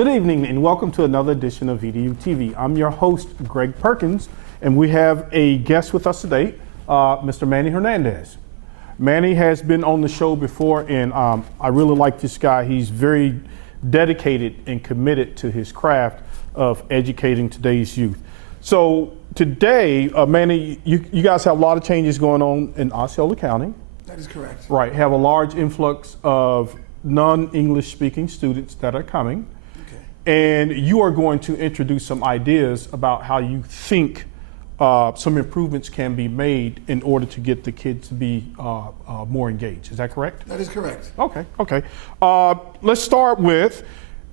Good evening and welcome to another edition of EDuTV. I'm your host, Greg Perkins, and we have a guest with us today, Mr. Manny Hernandez. Manny has been on the show before, and I really like this guy. He's very dedicated and committed to his craft of educating today's youth. So today, Manny, you guys have a lot of changes going on in Osceola County. That is correct. Right, have a large influx of non-English speaking students that are coming. And you are going to introduce some ideas about how you think some improvements can be made in order to get the kids to be more engaged. Is that correct? That is correct. Okay. Let's start with,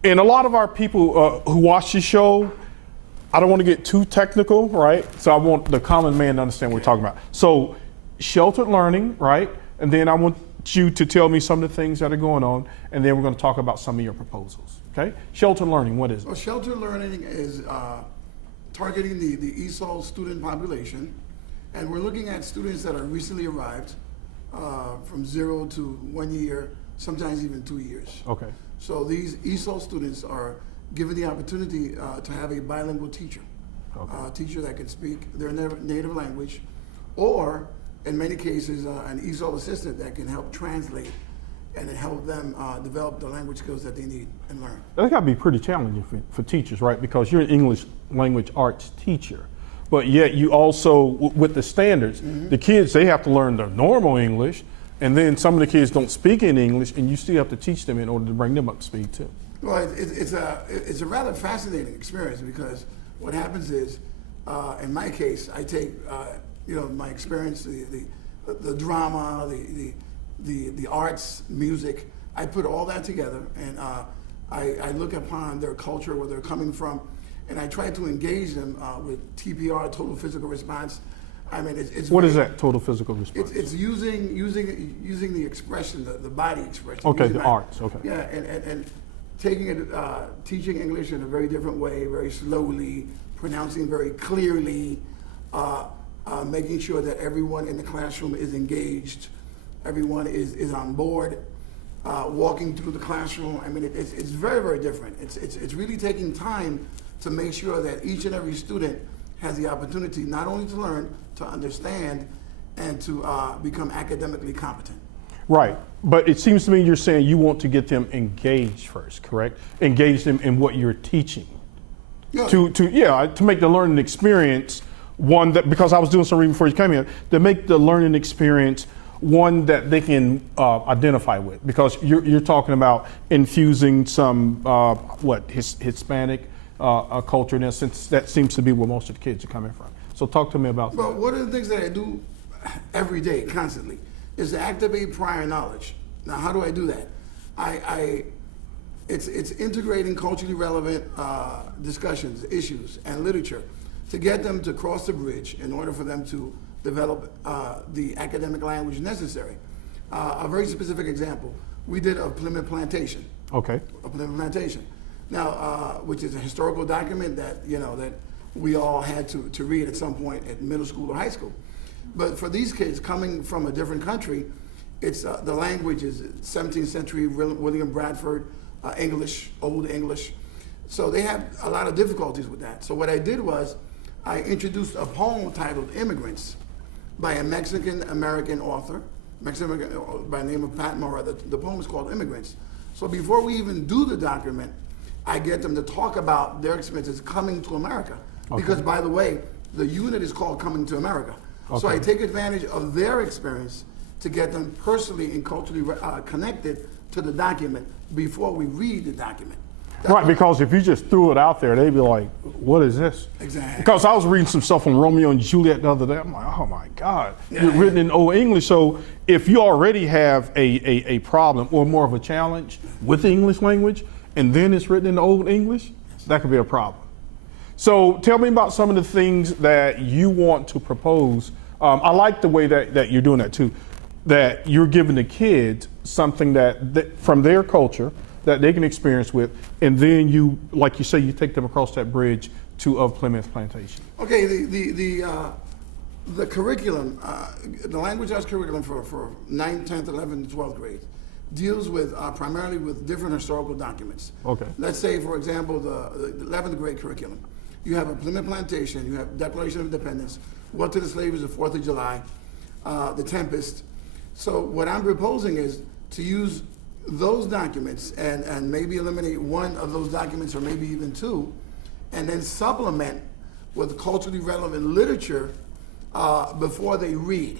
and a lot of our people who watch the show, I don't want to get too technical, right? So I want the common man to understand what we're talking about. So sheltered learning, right? And then I want you to tell me some of the things that are going on, and then we're going to talk about some of your proposals. Okay, sheltered learning, what is it? Well, sheltered learning is targeting the ESOL student population, and we're looking at students that are recently arrived from 0 to 1 year, sometimes even 2 years. Okay. So these ESOL students are given the opportunity to have a bilingual teacher, a teacher that can speak their native language, or in many cases, an ESOL assistant that can help translate and help them develop the language skills that they need and learn. That's got to be pretty challenging for teachers, right? Because you're an English language arts teacher, but yet you also, with the standards, the kids, they have to learn their normal English, and then some of the kids don't speak in English, and you still have to teach them in order to bring them up to speed too. Well, it's a rather fascinating experience, because what happens is, in my case, I take my experience, the drama, the arts, music, I put all that together, and I look upon their culture, where they're coming from, and I try to engage them with TPR, total physical response. I mean, it's what is that, total physical response? It's using the expression, the body expression. Okay, the arts. Okay. Yeah, and taking it, teaching English in a very different way, very slowly, pronouncing very clearly, making sure that everyone in the classroom is engaged. Everyone is on board, walking through the classroom. I mean, it's very, very different. It's really taking time to make sure that each and every student has the opportunity not only to learn, to understand, and to become academically competent. Right, but it seems to me you're saying you want to get them engaged first, correct? Engage them in what you're teaching. Yeah. To make the learning experience one that, because I was doing some reading before you came here, to make the learning experience one that they can identify with, because you're talking about infusing some Hispanic culture in a sense. That seems to be where most of the kids are coming from. So talk to me about that. Well, one of the things that I do every day, constantly, is to activate prior knowledge. Now, how do I do that? It's integrating culturally relevant discussions, issues, and literature to get them to cross the bridge in order for them to develop the academic language necessary. A very specific example, we did a Plymouth Plantation. Okay. A Plymouth Plantation. Now, which is a historical document that that we all had to read at some point at middle school or high school. But for these kids coming from a different country, it's the language is 17th century William Bradford English, Old English. So they have a lot of difficulties with that. So what I did was I introduced a poem titled Immigrants by a Mexican-American author, by the name of Pat Mora. The poem is called Immigrants. So before we even do the document, I get them to talk about their experiences coming to America. Okay. Because, by the way, the unit is called Coming to America. Okay. So I take advantage of their experience to get them personally and culturally connected to the document before we read the document. Right, because if you just threw it out there, they'd be like, what is this? Exactly. Because I was reading some stuff on Romeo and Juliet the other day. I'm like, oh my God, you're written in Old English. So if you already have a problem or more of a challenge with the English language, and then it's written in Old English, that could be a problem. So tell me about some of the things that you want to propose. I like the way that you're doing that too, that you're giving the kids something that from their culture that they can experience with, and then you, like you say, you take them across that bridge of Plymouth Plantation. Okay, the curriculum, the language arts curriculum for 9th, 10th, 11th, and 12th grades deals with primarily with different historical documents. Okay. Let's say, for example, the 11th grade curriculum. You have a Plymouth Plantation, you have Declaration of Independence, What to the Slaves, the 4th of July, The Tempest. So what I'm proposing is to use those documents and maybe eliminate one of those documents or maybe even two, and then supplement with culturally relevant literature before they read.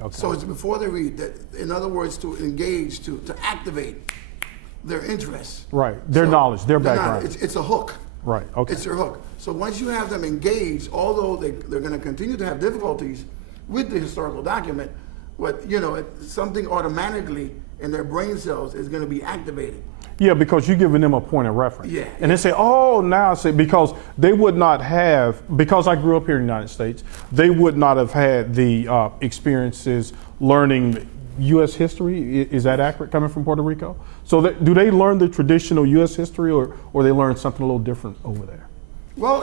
Okay. So it's before they read, that, in other words, to engage, to activate their interests. Right, their knowledge, their background. It's a hook. Right, okay. It's your hook. So once you have them engaged, although they're going to continue to have difficulties with the historical document, something automatically in their brain cells is going to be activated. Yeah, because you're giving them a point of reference. Yeah. And they say, oh, now I see, because they would not have, because I grew up here in the United States, they would not have had the experiences learning U.S. history. Is that accurate, coming from Puerto Rico? So do they learn the traditional U.S. history, or they learn something a little different over there? Well,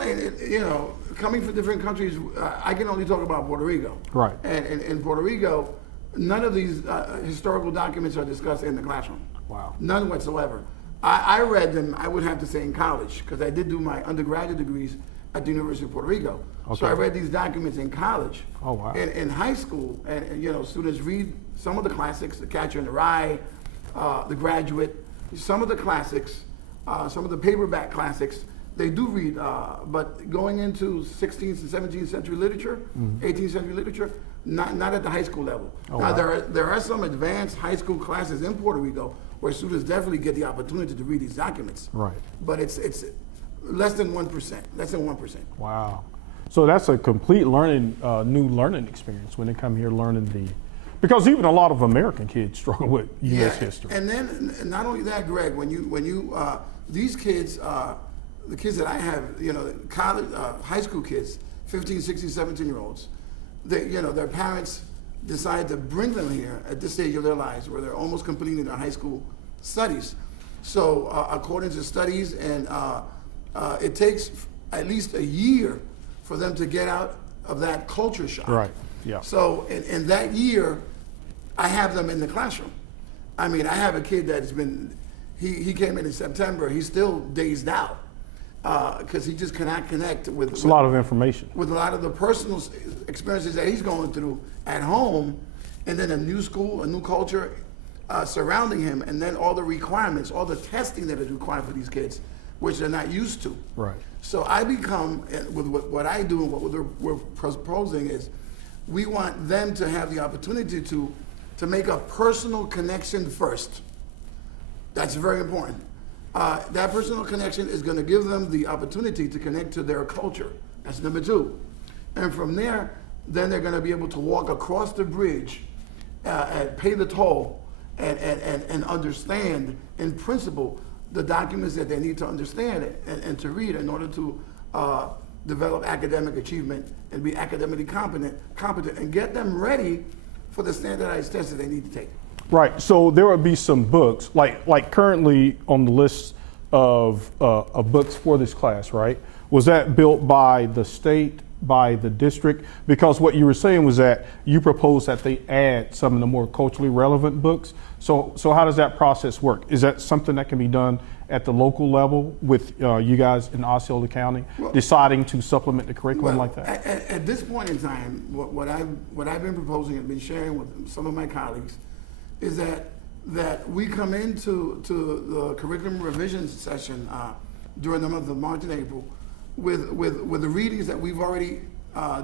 coming from different countries, I can only talk about Puerto Rico. Right. And in Puerto Rico, none of these historical documents are discussed in the classroom. Wow. None whatsoever. I read them, I would have to say, in college, because I did do my undergraduate degrees at the University of Puerto Rico. Okay. So I read these documents in college. Oh, wow. In high school, and students read some of the classics, The Catcher in the Rye, The Graduate, some of the classics, some of the paperback classics, they do read, but going into 16th and 17th century literature, 18th century literature, not at the high school level. Oh, now, wow. there are some advanced high school classes in Puerto Rico where students definitely get the opportunity to read these documents. Right. But it's less than 1%, less than 1%. Wow. So that's a complete new learning experience when they come here learning because even a lot of American kids struggle with U.S. history. And then not only that, Greg, when you these kids, the kids that I have, college, high school kids, 15, 16, 17-year-olds, their parents decide to bring them here at this stage of their lives where they're almost completing their high school studies. So according to studies, and it takes at least a year for them to get out of that culture shock. Right, yeah. So in that year, I have them in the classroom. I mean, I have a kid that's he came in September, he's still dazed out because he just cannot connect with. It's a lot of information. With a lot of the personal experiences that he's going through at home, and then a new school, a new culture surrounding him, and then all the requirements, all the testing that is required for these kids, which they're not used to. Right. So I become, with what I do and what we're proposing is, we want them to have the opportunity to make a personal connection first. That's very important. That personal connection is going to give them the opportunity to connect to their culture. That's number two. And from there, then they're going to be able to walk across the bridge and pay the toll and understand, in principle, the documents that they need to understand and to read in order to develop academic achievement and be academically competent and get them ready for the standardized tests that they need to take. Right. So there would be some books, like currently on the list of books for this class, right? Was that built by the state, by the district? Because what you were saying was that you proposed that they add some of the more culturally relevant books. So how does that process work? Is that something that can be done at the local level with you guys in Osceola County, deciding to supplement the curriculum like that? At this point in time, what I've been proposing and been sharing with some of my colleagues is that we come into the curriculum revision session during the month of March and April with the readings that we've already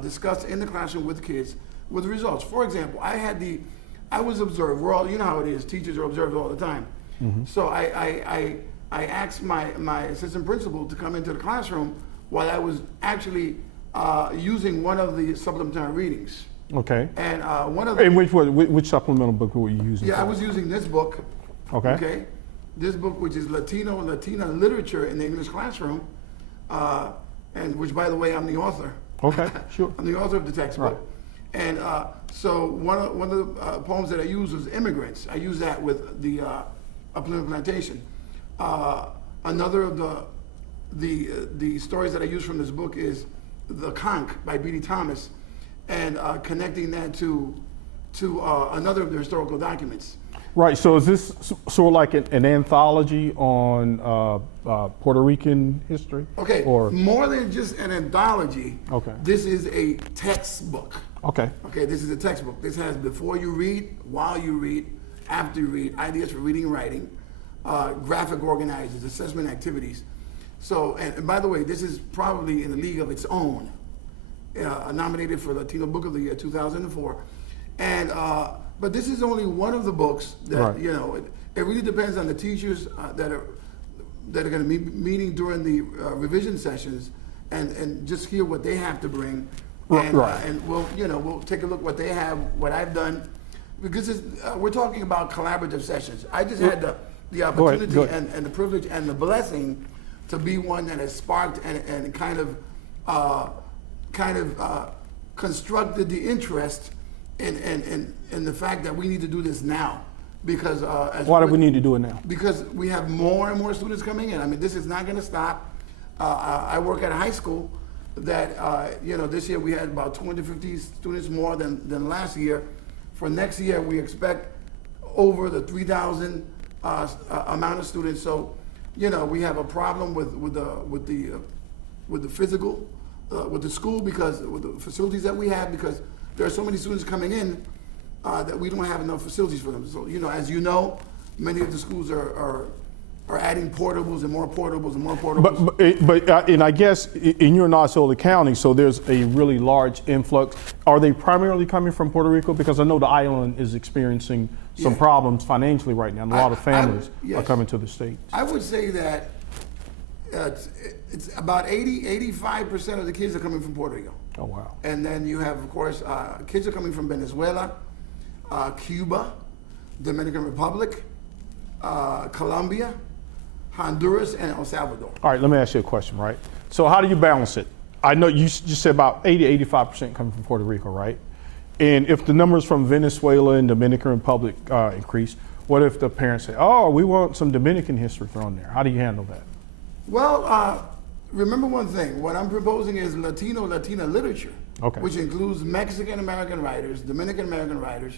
discussed in the classroom with kids, with results. For example, I was observed. We're all, you know how it is. Teachers are observed all the time. Mm-hmm. So I asked my assistant principal to come into the classroom while I was actually using one of the supplementary readings. Okay. And one of the... And which supplemental book were you using? Yeah, I was using this book. Okay. Okay. This book, which is Latino and Latina Literature in the English Classroom, and which, by the way, I'm the author. Okay, sure. I'm the author of the textbook. Right. And so one of the poems that I used was Immigrants. I used that with the Plymouth Plantation. Another of the stories that I used from this book is The Conch by B.D. Thomas, and connecting that to another of the historical documents. Right. So is this sort of like an anthology on Puerto Rican history? Okay. Or more than just an anthology. Okay. This is a textbook. okay. Okay. This is a textbook. This has before you read, while you read, after you read, ideas for reading and writing, graphic organizers, assessment activities. So, and by the way, this is probably in a league of its own. Nominated for Latino Book of the Year 2004, and but this is only one of the books that Right. It really depends on the teachers that are going to be meeting during the revision sessions, and just hear what they have to bring, and, Right. and we'll take a look what they have, what I've done, because we're talking about collaborative sessions. I just had the opportunity Go ahead. and the privilege and the blessing to be one that has sparked and kind of constructed the interest in the fact that we need to do this now, because Why do we need to do it now? because we have more and more students coming in. I mean, this is not going to stop. I work at a high school that this year we had about 250 students more than last year. For next year, we expect over the 3,000 amount of students. So, we have a problem with the physical. With the school, because with the facilities that we have, because there are so many students coming in that we don't have enough facilities for them. So, as you know, many of the schools are adding portables and more portables and more portables. But and I guess you're in Osceola County, so there's a really large influx. Are they primarily coming from Puerto Rico? Because I know the island is experiencing some problems financially right now, and a lot of families are coming to the States. I would say that it's about 85% of the kids are coming from Puerto Rico. Oh, wow. And then you have, of course, kids are coming from Venezuela, Cuba, Dominican Republic, Colombia, Honduras, and El Salvador. All right, let me ask you a question, right? So how do you balance it? I know you just said about 85% coming from Puerto Rico, right? And if the numbers from Venezuela and Dominican Republic increase, what if the parents say, oh, we want some Dominican history thrown there? How do you handle that? Well, remember one thing. What I'm proposing is Latina literature, Okay. which includes Mexican American writers, Dominican American writers,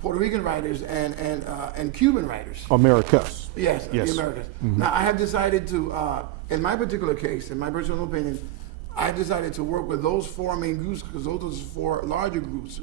Puerto Rican writers, and Cuban writers. Americas. Yes, Yes. the Americas. Now, I have decided to, in my particular case, in my personal opinion, I've decided to work with those four main groups, because those are the four larger groups,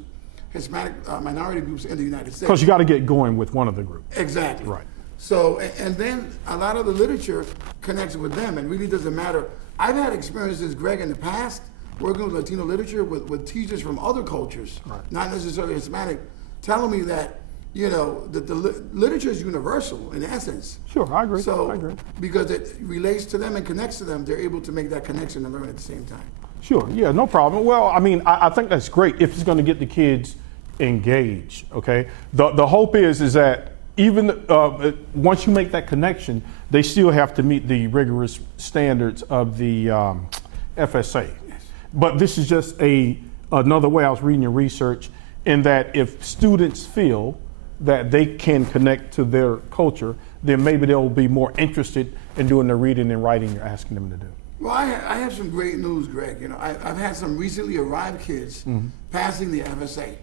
Hispanic minority groups in the United States. Because you got to get going with one of the groups. Exactly. Right. So, and then a lot of the literature connects with them, and really doesn't matter. I've had experiences, Greg, in the past, working with Latino literature with teachers from other cultures, Right. not necessarily Hispanic, telling me that, that the literature is universal in essence. Sure, I agree. So, I agree. because it relates to them and connects to them, they're able to make that connection and learn at the same time. Sure, yeah, no problem. Well, I mean, I think that's great if it's going to get the kids engaged, okay? The hope is that even once you make that connection, they still have to meet the rigorous standards of the FSA. Yes. But this is just another way. I was reading your research, in that if students feel that they can connect to their culture, then maybe they'll be more interested in doing the reading and writing you're asking them to do. Well, I have some great news, Greg. I've had some recently arrived kids passing the FSA.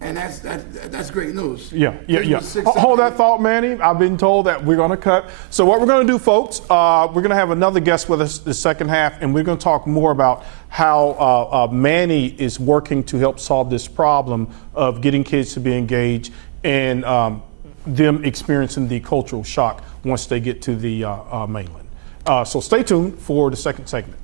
And that's great news. Yeah. Kids with Hold that thought, Manny. I've been told that we're going to cut. So what we're going to do, folks, we're going to have another guest with us the second half, and we're going to talk more about how Manny is working to help solve this problem of getting kids to be engaged and them experiencing the cultural shock once they get to the mainland. So stay tuned for the second segment.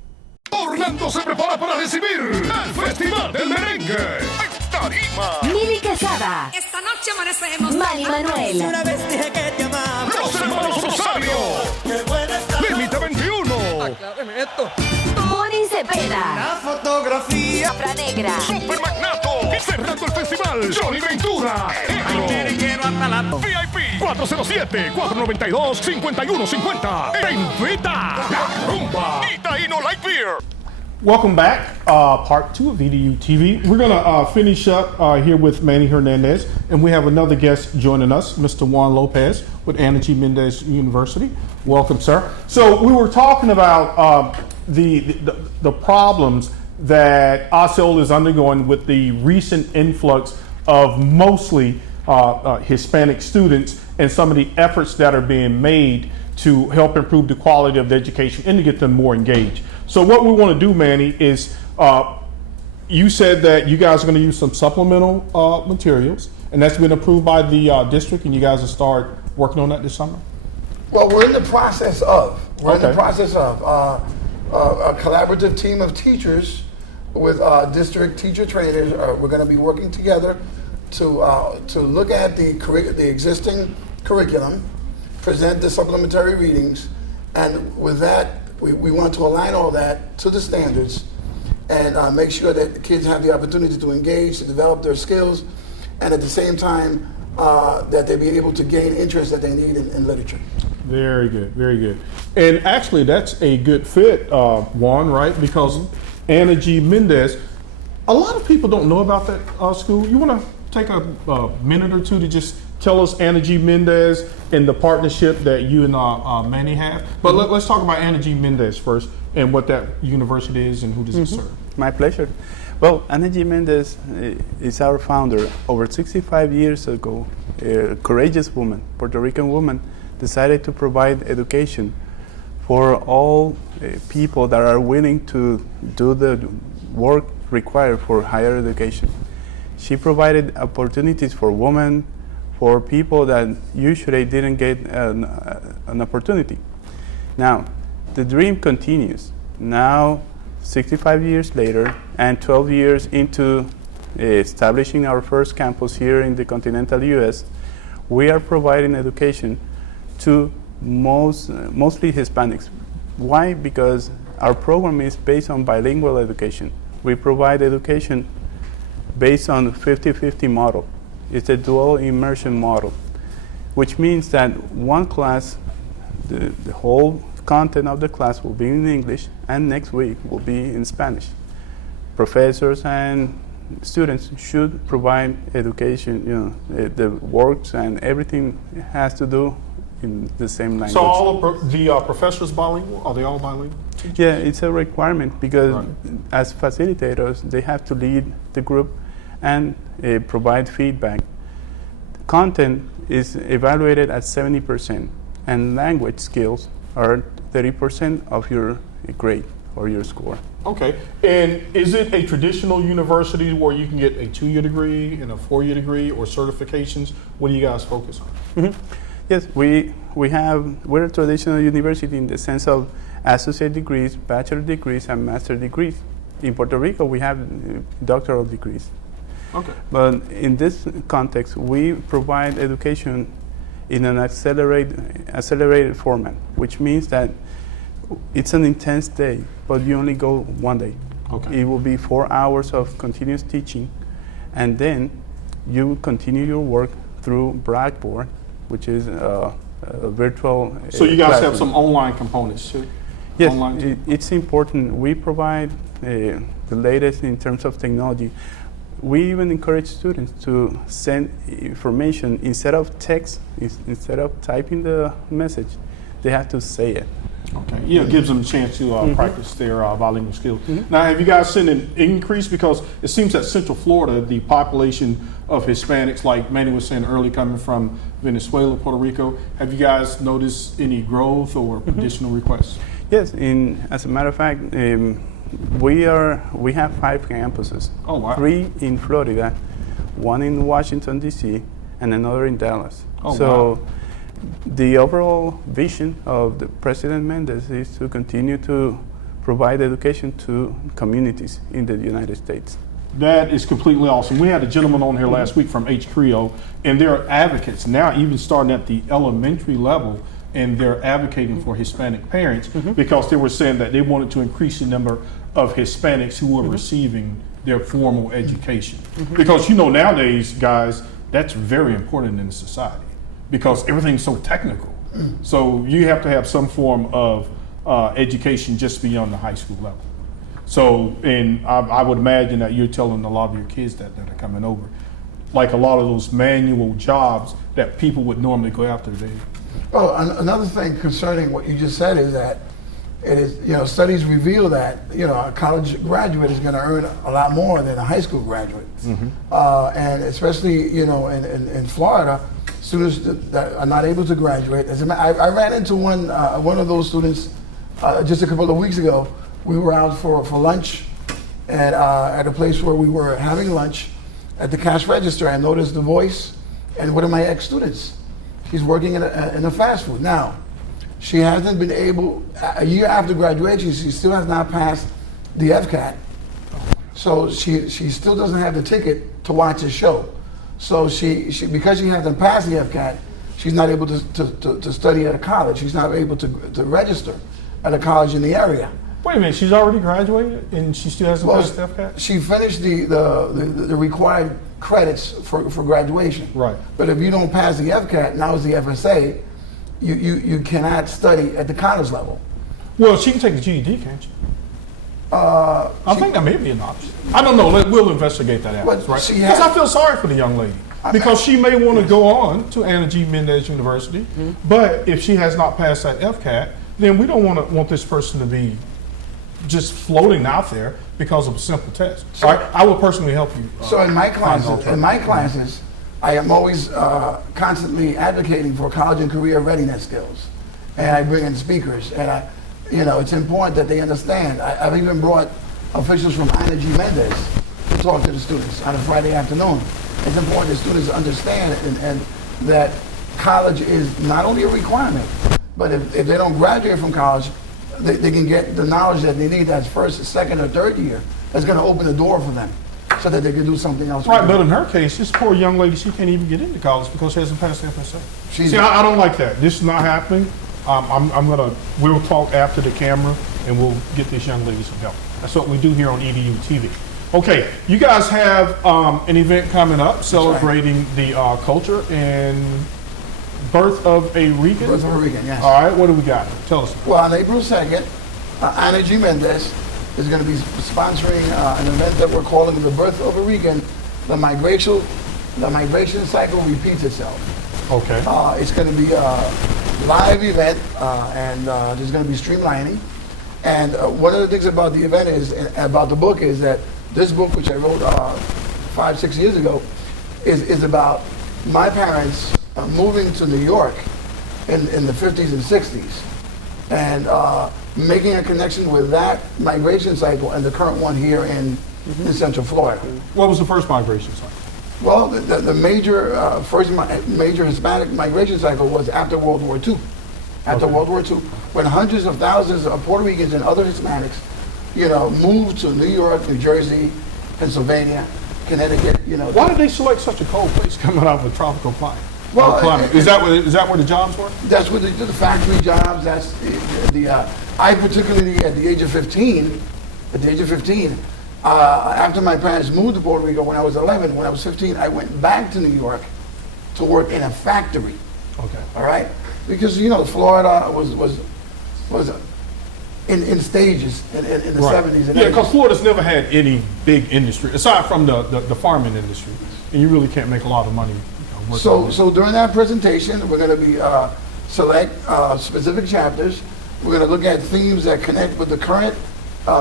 Orlando se prepara para recibir el Festival del Merengue en Tarima. Mili Quesada, Esta noche amanecemos. Manny Manuel, Una vez dije que te amaba. Los hermanos Rosario. Qué buena está Límite 21. Moni Cepeda, la fotografía. Afra Negra, Supermagnato. Y cerrando el festival, Johnny Ventura. Quiero hasta la VIP 407-492-5150. Te invita la rumba. Y Taíno Light Beer. Welcome back, part 2 of EDuTV. We're going to finish up here with Manny Hernandez, and we have another guest joining us, Mr. Juan Lopez with Mendez University. Welcome, sir. So we were talking about the problems that Osceola is undergoing with the recent influx of mostly Hispanic students and some of the efforts that are being made to help improve the quality of the education and to get them more engaged. So what we want to do, Manny, is you said that you guys are going to use some supplemental materials, and that's been approved by the district, and you guys will start working on that this summer? Well, we're in the process of. Okay. A collaborative team of teachers with district teacher trainers. We're going to be working together to look at the existing curriculum, present the supplementary readings, and with that, we want to align all that to the standards and make sure that the kids have the opportunity to engage, to develop their skills, and at the same time that they be able to gain interest that they need in literature. Very good, very good. And actually, that's a good fit, Juan, right? Because Anna G. Mendez, a lot of people don't know about that school. You want to take a minute or two to just tell us Anna G. Mendez and the partnership that you and Manny have? But let's talk about Anna G. Mendez first and what that university is and who does it serve. My pleasure. Well, Anna G. Mendez is our founder. Over 65 years ago, a courageous woman, Puerto Rican woman, decided to provide education for all people that are willing to do the work required for higher education. She provided opportunities for women, for people that usually didn't get an opportunity. Now, the dream continues. Now, 65 years later, and 12 years into establishing our first campus here in the continental U.S., we are providing education to mostly Hispanics. Why? Because our program is based on bilingual education. We provide education based on 50-50 model. It's a dual immersion model, which means that one class, the whole content of the class will be in English, and next week will be in Spanish. Professors and students should provide education, the works and everything has to do in the same language. So all of the professors bilingual? Are they all bilingual? Yeah, it's a requirement because Right. as facilitators, they have to lead the group and provide feedback. Content is evaluated at 70%, and language skills are 30% of your grade or your score. Okay. And is it a traditional university where you can get a 2-year degree and a 4-year degree or certifications? What do you guys focus on? Yes, we're a traditional university in the sense of associate degrees, bachelor degrees, and master degrees. In Puerto Rico, we have doctoral degrees. Okay. But in this context, we provide education in an accelerated format, which means that it's an intense day, but you only go one day. Okay. It will be 4 hours of continuous teaching, and then you continue your work through Blackboard, which is a virtual So you guys have classroom. some online components too? Yes, Online too? it's important. We provide the latest in terms of technology. We even encourage students to send information instead of text, instead of typing the message, they have to say it. Okay. Yeah, it gives them a chance to practice their bilingual skills. Now, have you guys seen an increase? Because it seems that Central Florida, the population of Hispanics, like Manny was saying earlier, coming from Venezuela, Puerto Rico, have you guys noticed any growth or additional requests? Yes, as a matter of fact, we have 5 campuses. Oh, wow. 3 in Florida, 1 in Washington, D.C., and another in Dallas. Oh, so wow. the overall vision of the President Mendez is to continue to provide education to communities in the United States. That is completely awesome. We had a gentleman on here last week from H. Creo, and there are advocates now, even starting at the elementary level, and they're advocating for Hispanic parents because they were saying that they wanted to increase the number of Hispanics who were receiving their formal education. Because nowadays, guys, that's very important in the society because everything's so technical. So you have to have some form of education just beyond the high school level. So, and I would imagine that you're telling a lot of your kids that are coming over, like a lot of those manual jobs that people would normally go after. Oh, another thing concerning what you just said is that it is, studies reveal that, a college graduate is going to earn a lot more than a high school graduate. And especially, in Florida, students that are not able to graduate. I ran into one of those students just a couple of weeks ago. We were out for lunch at a place where we were having lunch at the cash register. I noticed the voice and one of my ex-students. She's working in a fast food. Now, she hasn't been able, a year after graduation, she still has not passed the FCAT. So she still doesn't have the ticket to watch the show. So she because she hasn't passed the FCAT, she's not able to study at a college. She's not able to register at a college in the area. Wait a minute, she's already graduated and she still hasn't passed the FCAT? She finished the required credits for graduation. Right. But if you don't pass the FCAT, now it's the FSA, you cannot study at the college level. Well, she can take the GED, can't she? I think that may be an option. I don't know. We'll investigate that afterwards, right? Because I feel sorry for the young lady. Because she may want to go on to Anna G. Mendez University, but if she has not passed that FCAT, then we don't want this person to be just floating out there because of a simple test. So I will personally help you. So in my classes, I am always constantly advocating for college and career readiness skills, and I bring in speakers, and it's important that they understand. I've even brought officials from Anna G. Mendez to talk to the students on a Friday afternoon. It's important that students understand and that college is not only a requirement, but if they don't graduate from college, they can get the knowledge that they need that's first, second, or third year. That's going to open the door for them so that they can do something else. Right, but in her case, this poor young lady, she can't even get into college because she hasn't passed the FSA. See, I don't like that. This is not happening. We'll talk after the camera and we'll get this young lady some help. That's what we do here on EDuTV. Okay, you guys have an event coming up celebrating the culture and birth of a Rican? Birth of a Rican, yes. All right, what do we got? Tell us. Well, on April 2nd, Anna G. Mendez is going to be sponsoring an event that we're calling the Birth of a Rican. The migration cycle repeats itself. Okay. It's going to be a live event, and there's going to be streamlining. And one of the things about the event about the book is that this book, which I wrote 5-6 years ago, is about my parents moving to New York in the 50s and 60s, and making a connection with that migration cycle and the current one here in Central Florida. What was the first migration cycle? Well, the first major Hispanic migration cycle was after World War II. After World War II, when hundreds of thousands of Puerto Ricans and other Hispanics, moved to New York, New Jersey, Pennsylvania, Connecticut. Why did they select such a cold place coming out of a tropical climate? Well, climate? Is that where the jobs were? That's where the factory jobs. That's I particularly at the age of 15. After my parents moved to Puerto Rico when I was 11, when I was 15, I went back to New York to work in a factory. Okay. All right, because Florida was in stages in the 70s and 80s. Yeah, because Florida's never had any big industry aside from the farming industry, and you really can't make a lot of money. So during that presentation, we're going to be select specific chapters. We're going to look at themes that connect with the current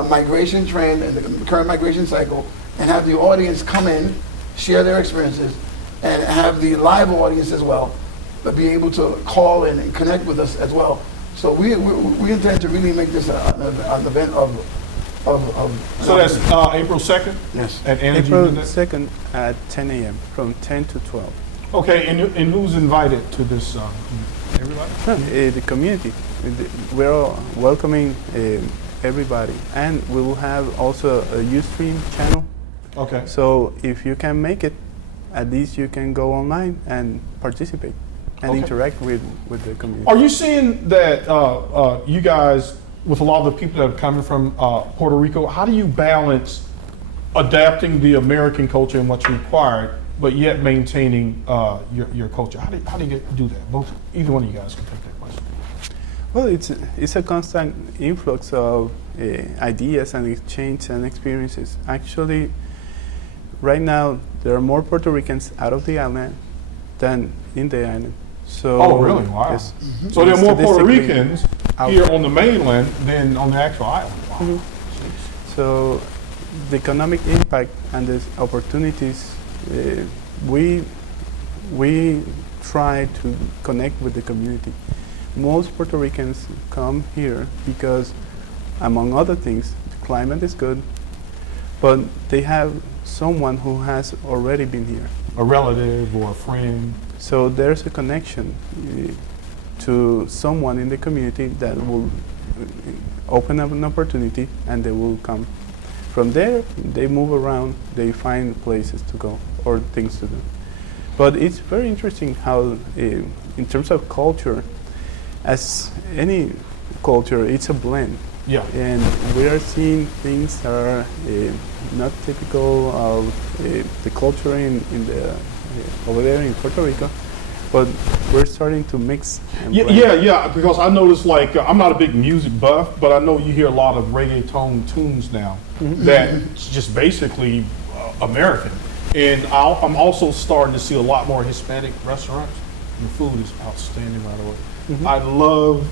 migration trend and the current migration cycle, and have the audience come in, share their experiences, and have the live audience as well, but be able to call in and connect with us as well. So we intend to really make this an event of So that's April 2nd? Yes. At Anna G. April Mendez? 2nd at 10 a.m. from 10 to 12. Okay, and who's invited to this? Everybody? The community. We're all welcoming everybody. And we will have also a Ustream channel. Okay. So if you can make it, at least you can go online and participate and interact with the community. Are you seeing that you guys, with a lot of the people that are coming from Puerto Rico, how do you balance adapting the American culture and what's required, but yet maintaining your culture? How do you do that? Either one of you guys can take that question. Well, it's a constant influx of ideas and exchange and experiences. Actually, right now there are more Puerto Ricans out of the island than in the island. So oh, really? Wow. Yes. So there are more Puerto Ricans here on the mainland than on the actual island. Wow. So the economic impact and the opportunities, we try to connect with the community. Most Puerto Ricans come here because, among other things, the climate is good, but they have someone who has already been here. A relative or a friend. So there's a connection to someone in the community that will open up an opportunity, and they will come. From there, they move around, they find places to go or things to do. But it's very interesting how, in terms of culture, as any culture, it's a blend. Yeah. And we are seeing things that are not typical of the culture in the over there in Puerto Rico, but we're starting to mix. And blend. Yeah, because I noticed, like, I'm not a big music buff, but I know you hear a lot of reggaeton tunes now that's just basically American. And I'm also starting to see a lot more Hispanic restaurants. The food is outstanding, by the way. I love,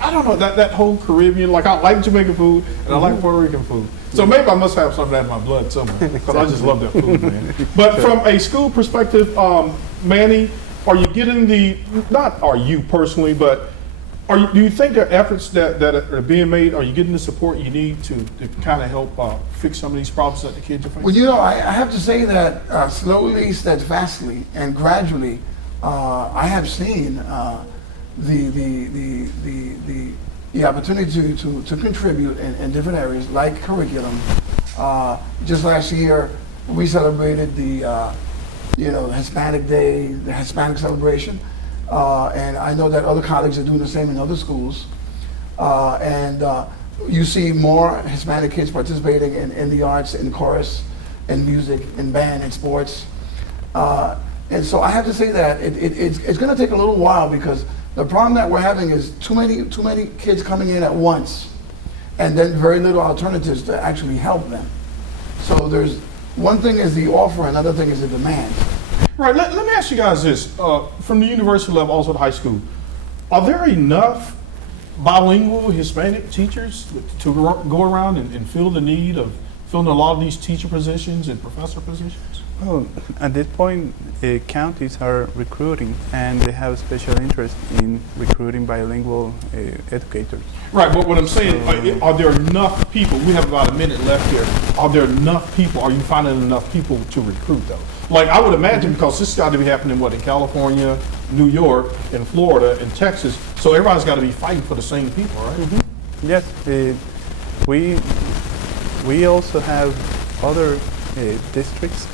I don't know, that whole Caribbean, like I like Jamaican food and I like Puerto Rican food. So maybe I must have some of that in my blood somewhere because I just love that food, man. But from a school perspective, Manny, are you getting not are you personally, but do you think there are efforts that are being made? Are you getting the support you need to kind of help fix some of these problems that the kids are facing? Well, you know, I have to say that slowly, steadfastly, and gradually, I have seen the opportunity to contribute in different areas like curriculum. Just last year, we celebrated the Hispanic Day, the Hispanic celebration, and I know that other colleagues are doing the same in other schools. You see more Hispanic kids participating in the arts, in chorus, in music, in band, in sports. And so I have to say that it's going to take a little while because the problem that we're having is too many kids coming in at once, and then very little alternatives to actually help them. So there's one thing is the offer, another thing is the demand. Right. Let me ask you guys this: from the university level, also the high school, are there enough bilingual Hispanic teachers to go around and fill the need of filling a lot of these teacher positions and professor positions? Well, at this point, counties are recruiting, and they have special interest in recruiting bilingual educators. Right, but what I'm saying, are there enough people? We have about a minute left here. Are there enough people? Are you finding enough people to recruit, though? Like, I would imagine, because this has got to be happening, in California, New York, and Florida, and Texas, so everybody's got to be fighting for the same people, right? Yes, we also have other districts,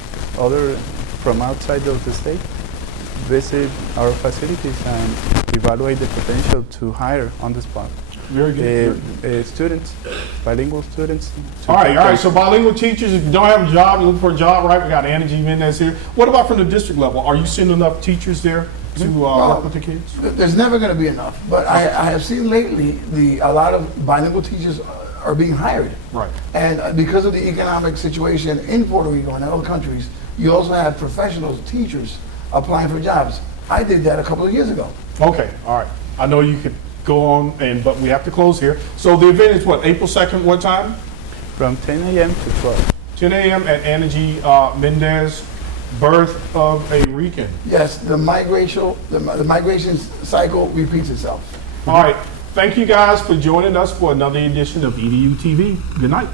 from outside of the state, visit our facilities and evaluate the potential to hire on the spot. Very good. Students, bilingual students. All right. So bilingual teachers, if you don't have a job, you're looking for a job, right? We got Angie Mendez here. What about from the district level? Are you seeing enough teachers there to work with the kids? There's never going to be enough, but I have seen lately a lot of bilingual teachers are being hired. Right. And because of the economic situation in Puerto Rico and in other countries, you also have professional teachers applying for jobs. I did that a couple of years ago. Okay, all right. I know you could go on, but we have to close here. So the event is what, April 2nd, what time? From 10 a.m. to 12. 10 a.m. at Angie Mendez, Birth of a Rican. Yes, the migration cycle repeats itself. All right. Thank you guys for joining us for another edition of EDuTV. Good night.